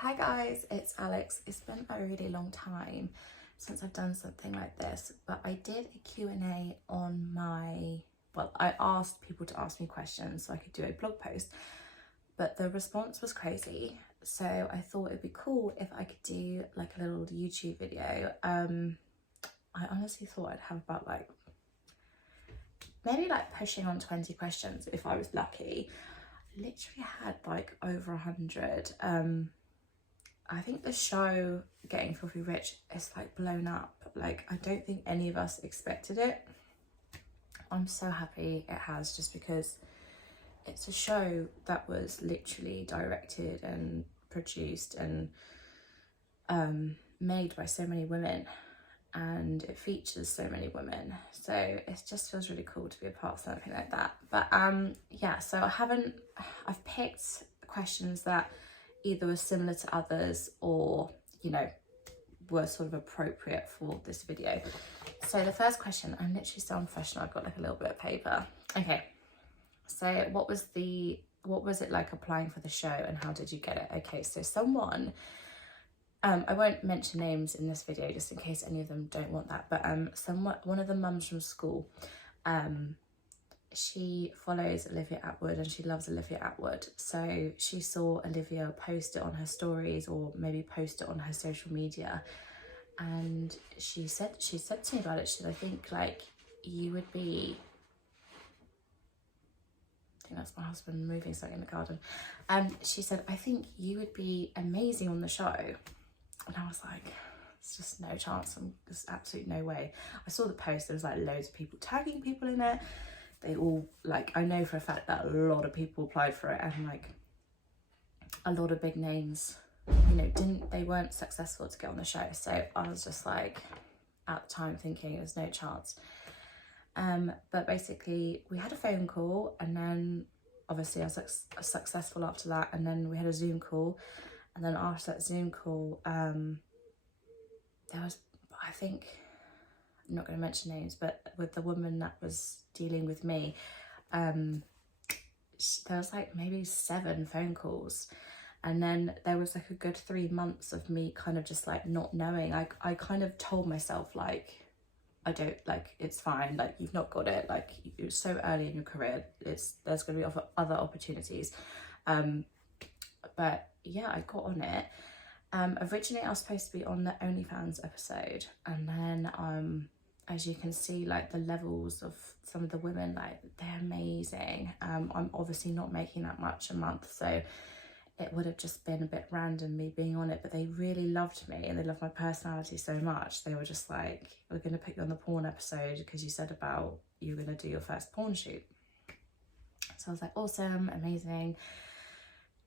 Hi guys, it's Alex. It's been a really long time since I've done something like this, but I did a Q&A on I asked people to ask me questions so I could do a blog post, but the response was crazy. So I thought it'd be cool if I could do like a little YouTube video. I honestly thought I'd have about maybe pushing on 20 questions if I was lucky. I literally had over 100. I think the show Getting Filthy Rich is blown up. I don't think any of us expected it. I'm so happy it has, just because it's a show that was literally directed and produced and made by so many women, and it features so many women, so it just feels really cool to be a part of something like that. But yeah, so I've picked questions that either were similar to others or, you know, were sort of appropriate for this video. So the first question, I'm literally so unprofessional, I've got a little bit of paper. Okay, so what was it like applying for the show and how did you get it? Okay, so someone, I won't mention names in this video just in case any of them don't want that, but one of the mums from school, she follows Olivia Attwood and she loves Olivia Attwood. So she saw Olivia post it on her stories or maybe post it on her social media, and she said to me about it. She said, I think you would be, I think that's my husband moving something in the garden. She said, I think you would be amazing on the show. And I was like, there's just no chance. There's absolutely no way. I saw the post, there was loads of people tagging people in it. They all, I know for a fact that a lot of people applied for it, and a lot of big names, you know, they weren't successful to get on the show. So I was just at the time thinking there's no chance. But basically we had a phone call, and then obviously I was successful after that, and then we had a Zoom call, and then after that Zoom call, there was, I think, I'm not going to mention names, but with the woman that was dealing with me, there was maybe 7 phone calls, and then there was a good 3 months of me kind of just not knowing. I kind of told myself I don't, it's fine, you've not got it, it was so early in your career, there's going to be other opportunities. But yeah, I got on it. Originally I was supposed to be on the OnlyFans episode, and then as you can see, the levels of some of the women, they're amazing. I'm obviously not making that much a month, so it would have just been a bit random me being on it, but they really loved me and they loved my personality so much. They were just we're going to put you on the porn episode because you said about you were going to do your first porn shoot. So I was awesome, amazing.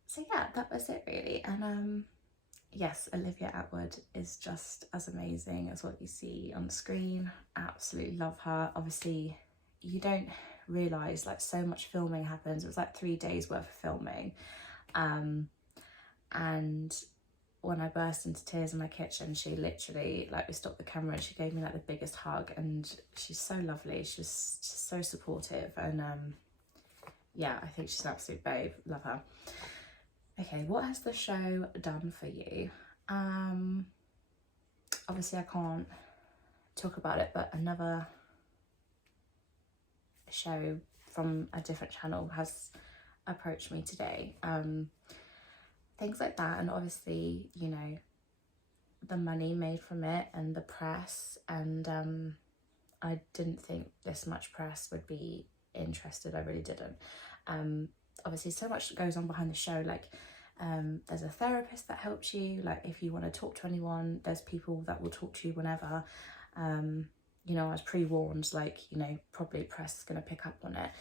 So yeah, that was it really. And yes, Olivia Attwood is just as amazing as what you see on the screen. Absolutely love her. Obviously, you don't realise so much filming happens. It was 3 days worth of filming. And when I burst into tears in my kitchen, she literally, we stopped the camera and she gave me the biggest hug, and she's so lovely. She's so supportive, and yeah, I think she's an absolute babe. Love her. Okay, what has the show done for you? Obviously I can't talk about it, but another show from a different channel has approached me today. Things like that, and obviously, you know, the money made from it and the press, and I didn't think this much press would be interested. I really didn't. Obviously so much goes on behind the show. There's a therapist that helps you, if you want to talk to anyone, there's people that will talk to you whenever. You know, I was pre-warned, you know, probably press is going to pick up on it,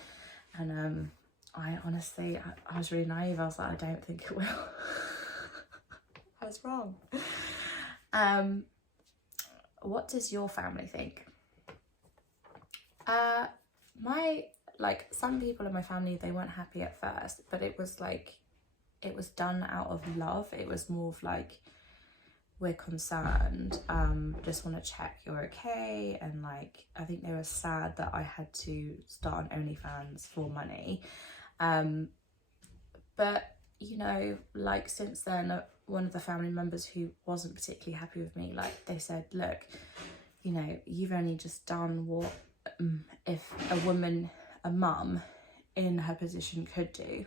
and I honestly, I was really naive. I was I don't think it will. I was wrong. What does your family think? Some people in my family, they weren't happy at first, but it was it was done out of love. It was more of we're concerned, just want to check you're okay, and I think they were sad that I had to start an OnlyFans for money, but you know, like since then, one of the family members who wasn't particularly happy with me, like they said, look, you know, you've only just done what if a woman, a mum in her position could do.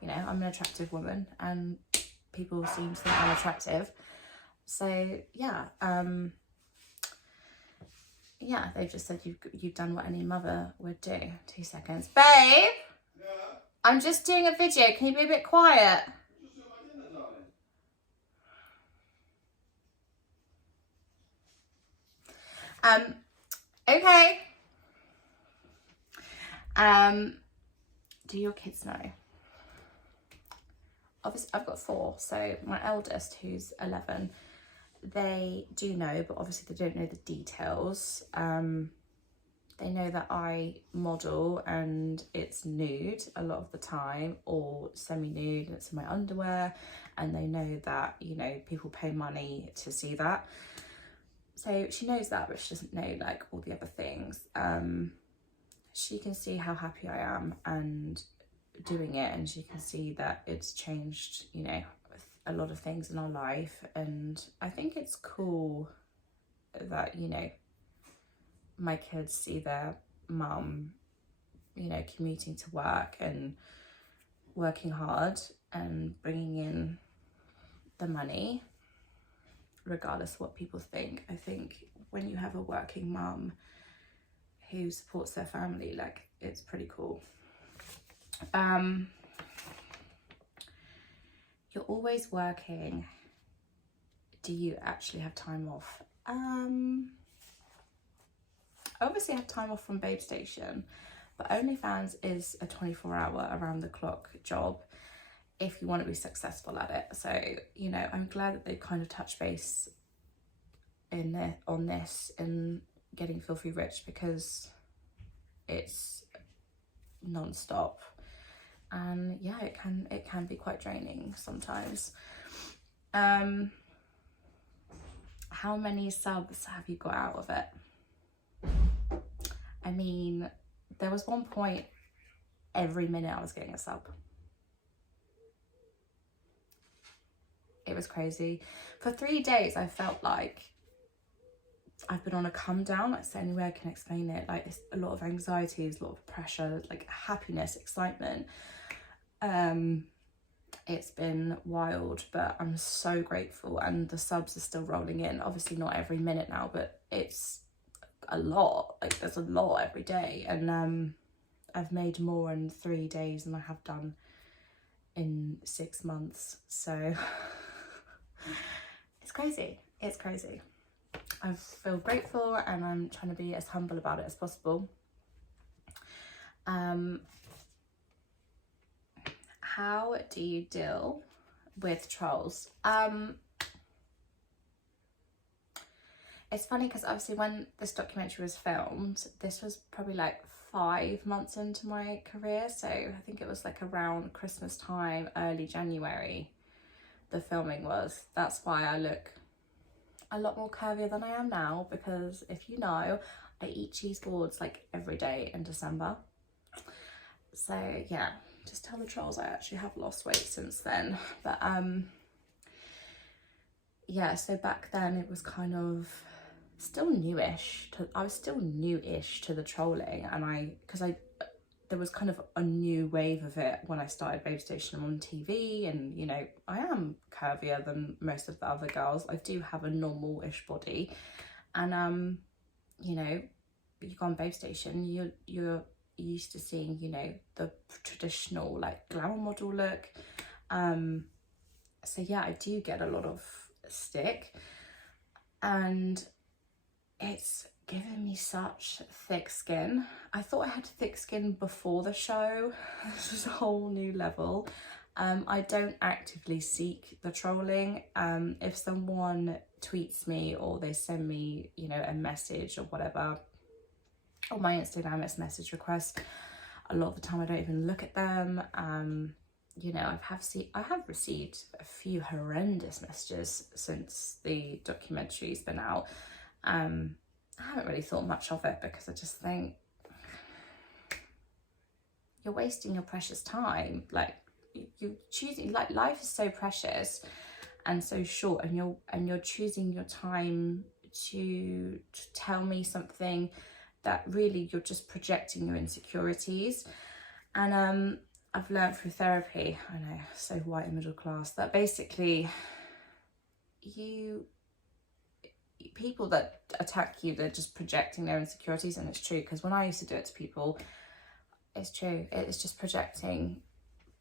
You know, I'm an attractive woman and people seem to think I'm attractive. So yeah, yeah, they've just said you've done what any mother would do. 2 seconds. Babe! Yeah? I'm just doing a video. Can you be a bit quiet? Just doing my dinner, darling. Okay. Do your kids know? Obviously, I've got 4. So my eldest, who's 11, they do know, but obviously they don't know the details. They know that I model and it's nude a lot of the time, or semi-nude and it's in my underwear, and they know that, you know, people pay money to see that. So she knows that, but she doesn't know like all the other things. She can see how happy I am and doing it, and she can see that it's changed, you know, a lot of things in our life. And I think it's cool that, you know, my kids see their mum, you know, commuting to work and working hard and bringing in the money, regardless of what people think. I think when you have a working mum who supports their family, like, it's pretty cool. You're always working. Do you actually have time off? I obviously have time off from Babe Station, but OnlyFans is a 24-hour around the clock job if you want to be successful at it. So, you know, I'm glad that they kind of touch base on this and getting filthy rich, because it's non-stop. And yeah, it can be quite draining sometimes. How many subs have you got out of it? I mean, there was one point every minute I was getting a sub. It was crazy. For 3 days I felt like I've been on a come down. That's the only way I can explain it. Like, it's a lot of anxiety, a lot of pressure, like happiness, excitement. It's been wild, but I'm so grateful, and the subs are still rolling in. Obviously not every minute now, but it's a lot. Like, there's a lot every day, and I've made more in 3 days than I have done in 6 months. So it's crazy. It's crazy. I feel grateful, and I'm trying to be as humble about it as possible. How do you deal with trolls? It's funny because obviously when this documentary was filmed, this was probably like 5 months into my career. So I think it was like around Christmas time, early January, the filming was. That's why I look a lot more curvier than I am now, because if you know, I eat cheese boards like every day in December. So yeah, just tell the trolls I actually have lost weight since then. But yeah, so back then it was kind of still newish. I was still newish to the trolling, and there was kind of a new wave of it when I started Babe Station on TV, and you know, I am curvier than most of the other girls. I do have a normal-ish body, and you know, you go on Babe Station, you're used to seeing, you know, the traditional like glamour model look. So yeah, I do get a lot of stick, and it's given me such thick skin. I thought I had thick skin before the show. This is a whole new level. I don't actively seek the trolling. If someone tweets me or they send me, you know, a message or whatever, or my Instagram, it's message request, a lot of the time I don't even look at them. You know, I have received a few horrendous messages since the documentary's been out. I haven't really thought much of it, because I just think you're wasting your precious time. Like, you're choosing, like, life is so precious and so short, and you're choosing your time to tell me something that really you're just projecting your insecurities. And I've learned through therapy, I know, so white and middle class, that basically people that attack you, they're just projecting their insecurities. And it's true, because when I used to do it to people, it's true, it's just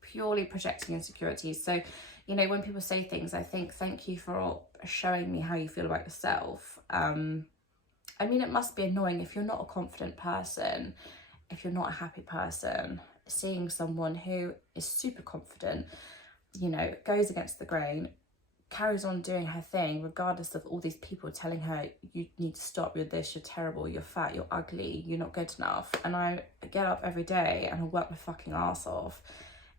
purely projecting insecurities. So, you know, when people say things, I think, thank you for showing me how you feel about yourself. I mean, it must be annoying if you're not a confident person, if you're not a happy person, seeing someone who is super confident, you know, goes against the grain, carries on doing her thing regardless of all these people telling her, you need to stop, you're this, you're terrible, you're fat, you're ugly, you're not good enough. And I get up every day and I work my fucking ass off.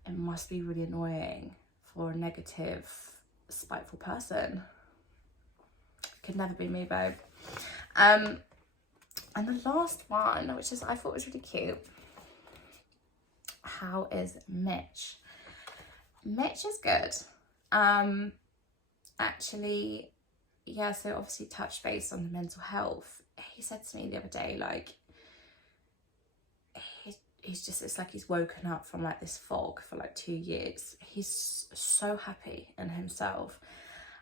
It must be really annoying for a negative, spiteful person. Could never be me, babe. And the last one, which I thought was really cute. How is Mitch? Mitch is good. Actually, yeah, so obviously touch base on the mental health. He said to me the other day, like, he's just, it's like he's woken up from like this fog for like 2 years. He's so happy in himself,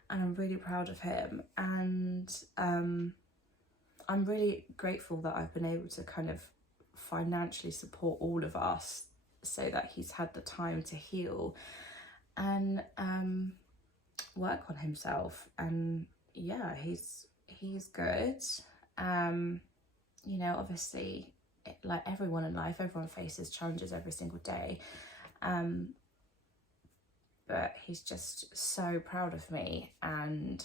and I'm really proud of him. And I'm really grateful that I've been able to kind of financially support all of us so that he's had the time to heal and work on himself. And yeah, he's good. You know, obviously, like everyone in life, everyone faces challenges every single day, but he's just so proud of me. And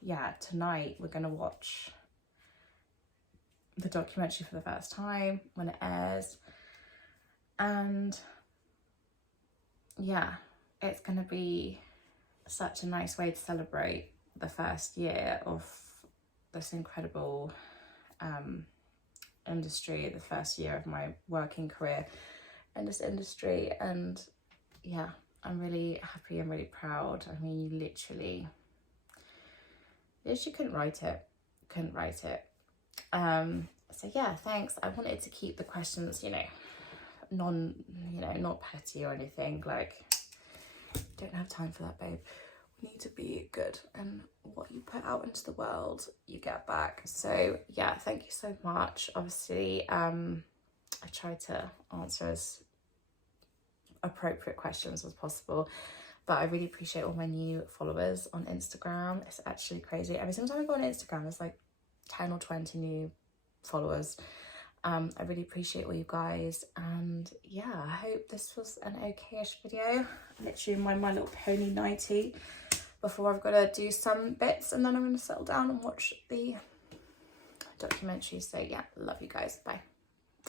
yeah, tonight we're gonna watch the documentary for the first time when it airs, and yeah, it's gonna be such a nice way to celebrate the first year of this incredible industry, the first year of my working career in this industry. And yeah, I'm really happy and really proud. I mean, you literally couldn't write it. So yeah, thanks. I wanted to keep the questions, you know, not petty or anything. Like, don't have time for that, babe. We need to be good, and what you put out into the world, you get back. So yeah, thank you so much. Obviously, I tried to answer as appropriate questions as possible, but I really appreciate all my new followers on Instagram. It's actually crazy. Every single time I go on Instagram, there's like 10 or 20 new followers. I really appreciate all you guys, and yeah, I hope this was an okay-ish video. Literally in my little pony nightie before I've got to do some bits, and then I'm going to settle down and watch the documentary. So yeah, love you guys. Bye.